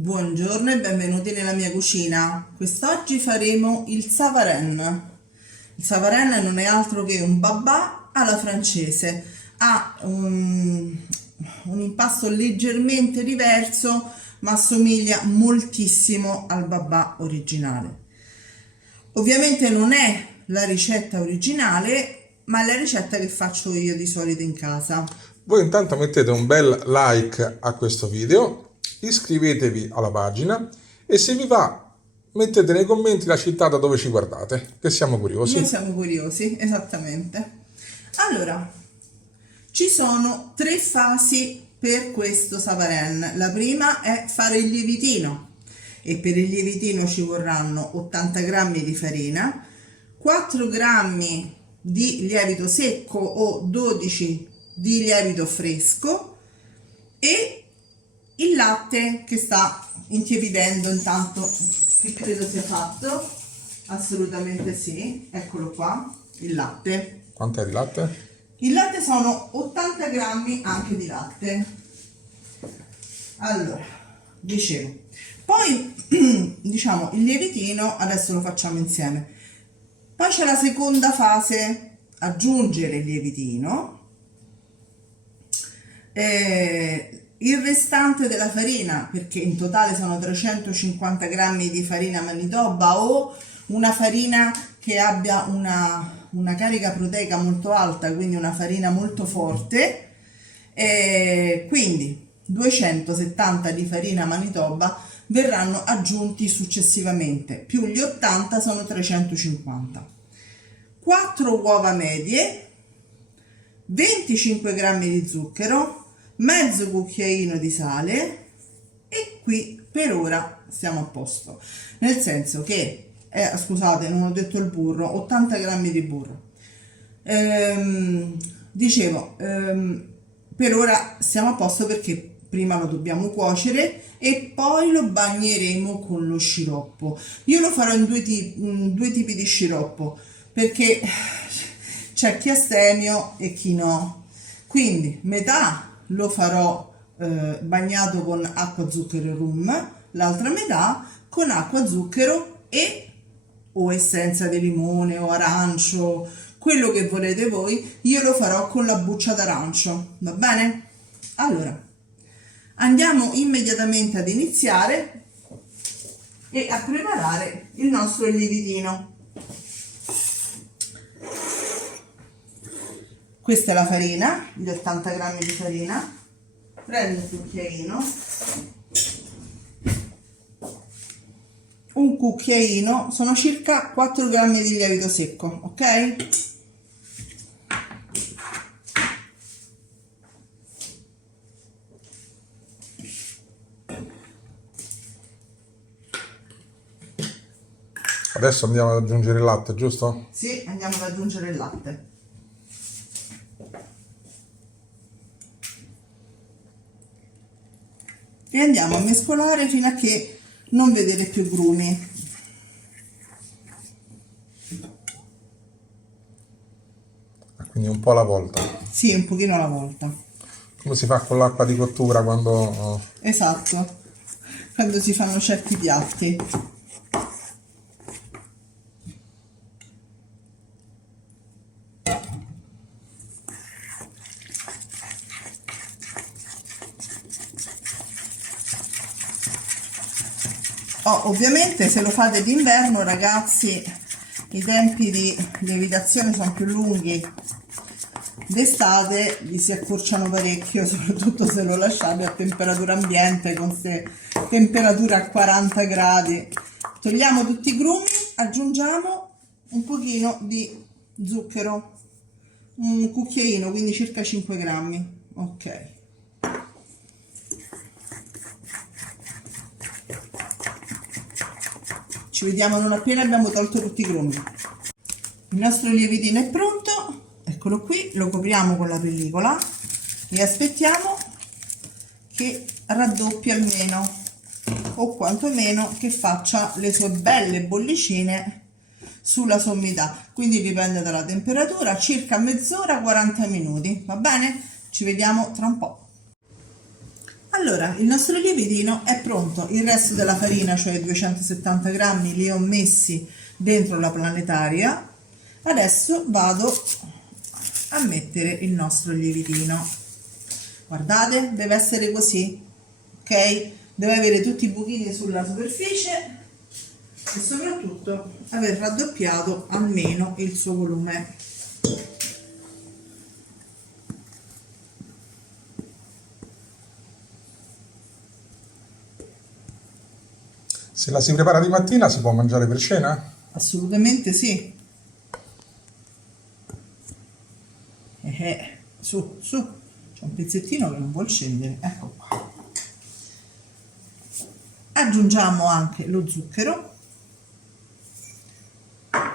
Buongiorno e benvenuti nella mia cucina. Quest'oggi faremo il savarin. Il savarin non è altro che un babà alla francese. Ha un impasto leggermente diverso, ma assomiglia moltissimo al babà originale. Ovviamente non è la ricetta originale, ma è la ricetta che faccio io di solito in casa. Voi intanto mettete un bel like a questo video, iscrivetevi alla pagina e se vi va mettete nei commenti la città da dove ci guardate, che siamo curiosi. Noi siamo curiosi, esattamente. Allora, ci sono 3 fasi per questo savarin. La prima è fare il lievitino e per il lievitino ci vorranno 80 grammi di farina, 4 grammi di lievito secco o 12 di lievito fresco e il latte che sta intiepidendo intanto, che credo sia fatto. Assolutamente sì, eccolo qua, il latte. Quant'è di latte? Il latte sono 80 grammi anche di latte. Allora, dicevo, poi diciamo il lievitino adesso lo facciamo insieme. Poi c'è la seconda fase, aggiungere il lievitino, il restante della farina, perché in totale sono 350 grammi di farina Manitoba o una farina che abbia una carica proteica molto alta, quindi una farina molto forte, quindi 270 di farina Manitoba verranno aggiunti successivamente, più gli 80 sono 350. 4 uova medie, 25 grammi di zucchero, mezzo cucchiaino di sale e qui per ora siamo a posto, nel senso che scusate, non ho detto il burro, 80 grammi di burro. Per ora siamo a posto perché prima lo dobbiamo cuocere e poi lo bagneremo con lo sciroppo. Io lo farò in due tipi di sciroppo perché c'è chi astemio e chi no, quindi metà lo farò bagnato con acqua, zucchero e rum, l'altra metà con acqua, zucchero e o essenza di limone o arancio, quello che volete voi. Io lo farò con la buccia d'arancio, va bene? Allora, andiamo immediatamente ad iniziare e a preparare il nostro lievitino. Questa è la farina, gli 80 grammi di farina. Prendo un cucchiaino, sono circa 4 grammi di lievito secco, ok? Adesso andiamo ad aggiungere il latte, giusto? Sì, andiamo ad aggiungere il latte. E andiamo a mescolare fino a che non vedete più grumi. Quindi un po' alla volta. Sì, un pochino alla volta. Come si fa con l'acqua di cottura quando... Esatto, quando si fanno certi piatti. Ovviamente se lo fate d'inverno, ragazzi, i tempi di lievitazione sono più lunghi. D'estate gli si accorciano parecchio, soprattutto se lo lasciate a temperatura ambiente, con queste temperature a 40 gradi. Togliamo tutti i grumi, aggiungiamo un pochino di zucchero, un cucchiaino, quindi circa 5 grammi. Ok. Ci vediamo non appena abbiamo tolto tutti i grumi. Il nostro lievitino è pronto, eccolo qui, lo copriamo con la pellicola e aspettiamo che raddoppi almeno, o quantomeno che faccia le sue belle bollicine sulla sommità, quindi dipende dalla temperatura, circa mezz'ora, 40 minuti, va bene? Ci vediamo tra un po'. Allora, il nostro lievitino è pronto, il resto della farina, cioè 270 grammi, li ho messi dentro la planetaria. Adesso vado a mettere il nostro lievitino. Guardate, deve essere così, ok? Deve avere tutti i buchini sulla superficie e soprattutto aver raddoppiato almeno il suo volume. Se la si prepara di mattina si può mangiare per cena? Assolutamente sì. Su, c'è un pezzettino che non vuol scendere, ecco qua. Aggiungiamo anche lo zucchero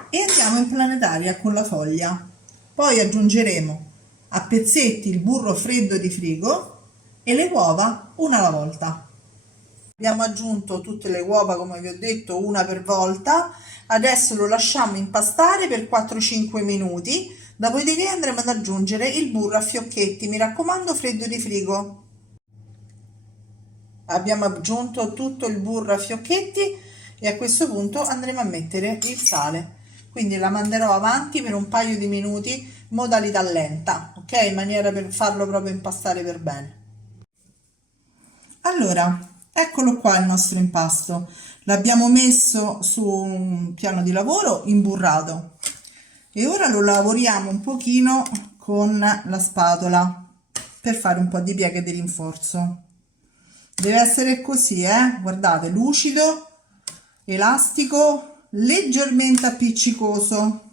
e andiamo in planetaria con la foglia. Poi aggiungeremo a pezzetti il burro freddo di frigo e le uova una alla volta. Abbiamo aggiunto tutte le uova, come vi ho detto, una per volta. Adesso lo lasciamo impastare per 4-5 minuti, dopodiché andremo ad aggiungere il burro a fiocchetti, mi raccomando freddo di frigo. Abbiamo aggiunto tutto il burro a fiocchetti e a questo punto andremo a mettere il sale. Quindi la manderò avanti per un paio di minuti, modalità lenta, ok? In maniera per farlo proprio impastare per bene. Allora, eccolo qua il nostro impasto. L'abbiamo messo su un piano di lavoro imburrato e ora lo lavoriamo un pochino con la spatola per fare un po' di pieghe di rinforzo. Deve essere così, guardate, lucido, elastico, leggermente appiccicoso.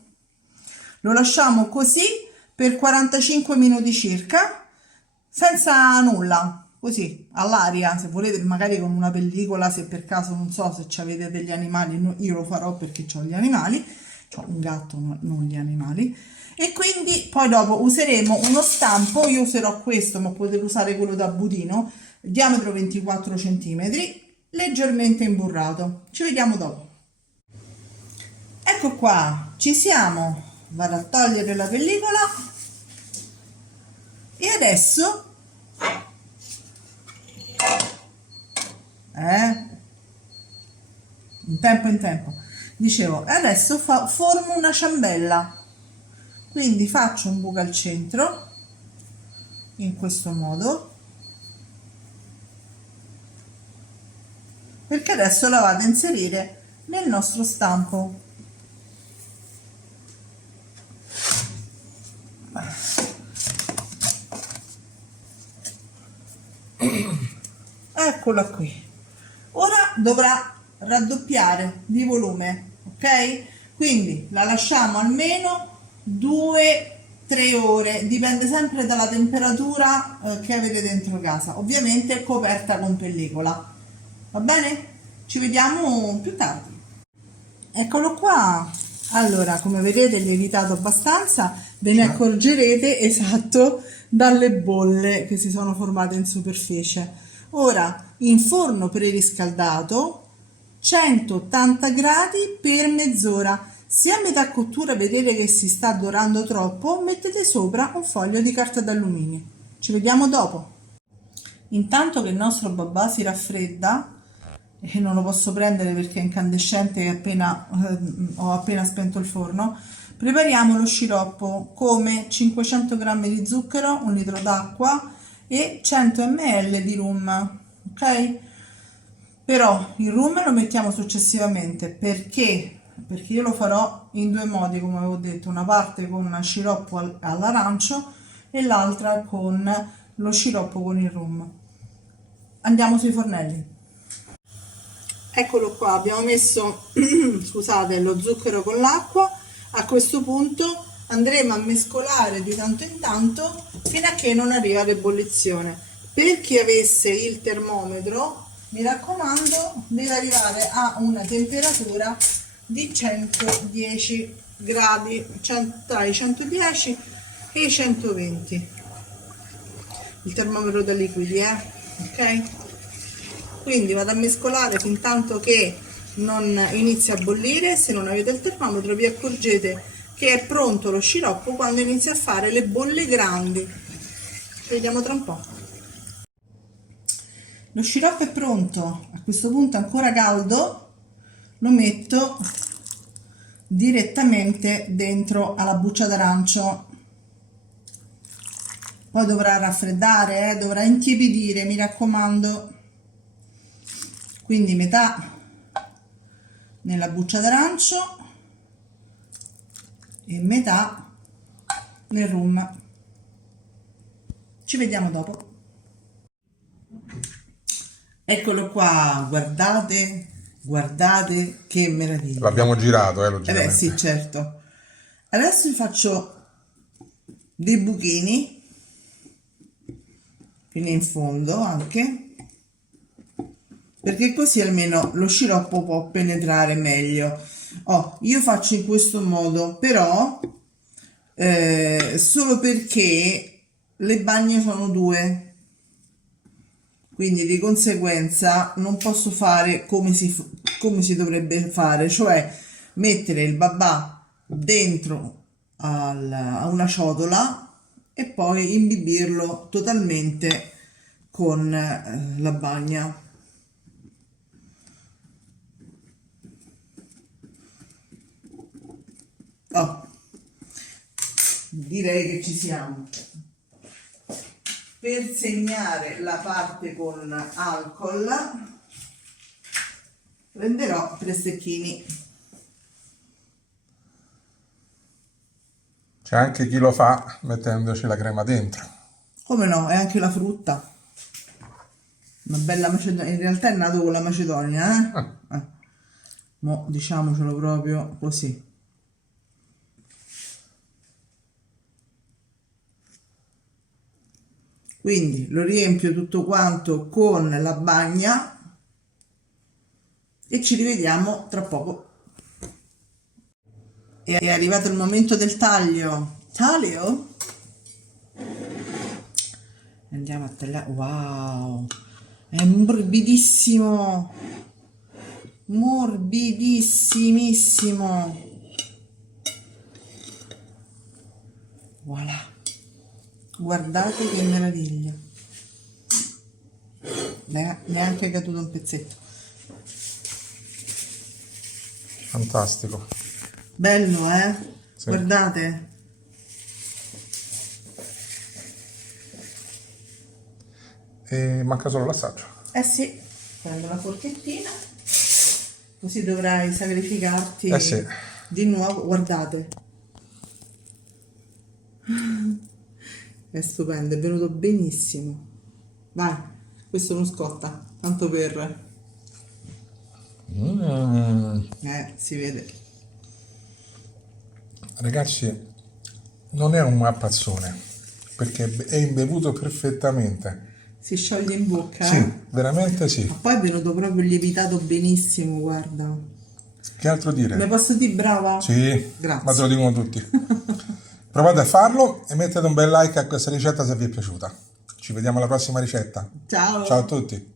Lo lasciamo così per 45 minuti circa, senza nulla, così all'aria. Se volete magari con una pellicola, se per caso non so se avete degli animali, io lo farò perché ho gli animali, ho un gatto, non gli animali. E quindi poi dopo useremo uno stampo, io userò questo ma potete usare quello da budino, diametro 24 cm, leggermente imburrato. Ci vediamo dopo. Ecco qua, ci siamo. Vado a togliere la pellicola e adesso in tempo dicevo, adesso formo una ciambella, quindi faccio un buco al centro in questo modo, perché adesso la vado a inserire nel nostro stampo. Eccola qui. Ora dovrà raddoppiare di volume, ok? Quindi la lasciamo almeno 2-3 ore, dipende sempre dalla temperatura che avete dentro casa, ovviamente coperta con pellicola. Va bene? Ci vediamo più tardi. Eccolo qua. Allora, come vedete, lievitato abbastanza, ve ne accorgerete, esatto, dalle bolle che si sono formate in superficie. Ora, in forno preriscaldato, 180 gradi per mezz'ora. Se a metà cottura vedete che si sta dorando troppo, mettete sopra un foglio di carta d'alluminio. Ci vediamo dopo. Intanto che il nostro babà si raffredda, e non lo posso prendere perché è incandescente e ho appena spento il forno, prepariamo lo sciroppo come 500 g di zucchero, 1 litro d'acqua e 100 ml di rum, ok? Però il rum lo mettiamo successivamente perché io lo farò in due modi, come avevo detto, una parte con sciroppo all'arancio e l'altra con lo sciroppo con il rum. Andiamo sui fornelli. Eccolo qua, abbiamo messo scusate, lo zucchero con l'acqua. A questo punto andremo a mescolare di tanto in tanto fino a che non arriva all'ebollizione. Per chi avesse il termometro, mi raccomando, deve arrivare a una temperatura di 110 gradi, tra i 110 e i 120. Il termometro da liquidi, ok? Quindi vado a mescolare fin tanto che non inizia a bollire. Se non avete il termometro vi accorgete che è pronto lo sciroppo quando inizia a fare le bolle grandi. Ci vediamo tra un po'. Lo sciroppo è pronto, a questo punto ancora caldo, lo metto direttamente dentro alla buccia d'arancio. Poi dovrà raffreddare, dovrà intiepidire, mi raccomando. Quindi metà nella buccia d'arancio e metà nel rum. Ci vediamo dopo. Eccolo qua, guardate, guardate che meraviglia. L'abbiamo girato, logicamente. Beh, sì, certo. Adesso vi faccio dei buchini fino in fondo anche, perché così almeno lo sciroppo può penetrare meglio. Io faccio in questo modo, però solo perché le bagne sono 2, quindi di conseguenza non posso fare come si dovrebbe fare, cioè mettere il babà dentro a una ciotola e poi imbibirlo totalmente con la bagna. Direi che ci siamo. Per segnare la parte con alcol prenderò 3 stecchini. C'è anche chi lo fa mettendoci la crema dentro. Come no, e anche la frutta. Una bella macedonia, in realtà è nato con la macedonia, mo diciamocelo proprio così. Quindi lo riempio tutto quanto con la bagna e ci rivediamo tra poco. È arrivato il momento del taglio. Taglio? Andiamo a tagliare. Wow, è morbidissimo, morbidissimissimo. Voilà, guardate che meraviglia, neanche è caduto un pezzetto. Fantastico. Bello, Sì. Guardate. E manca solo l'assaggio. Eh sì, prendo la forchettina, così dovrai sacrificarti Sì. di nuovo. Guardate, è stupendo, è venuto benissimo. Vai, questo non scotta, tanto per... si vede. Ragazzi, non è un mappazzone, perché è imbevuto perfettamente. Si scioglie in bocca, Sì, veramente Ma sì. poi è venuto proprio lievitato benissimo, guarda. Che altro dire? Mi posso dire brava? Sì, Grazie. ma te lo dicono tutti. Provate a farlo e mettete un bel like a questa ricetta se vi è piaciuta. Ci vediamo alla prossima ricetta. Ciao. Ciao a tutti.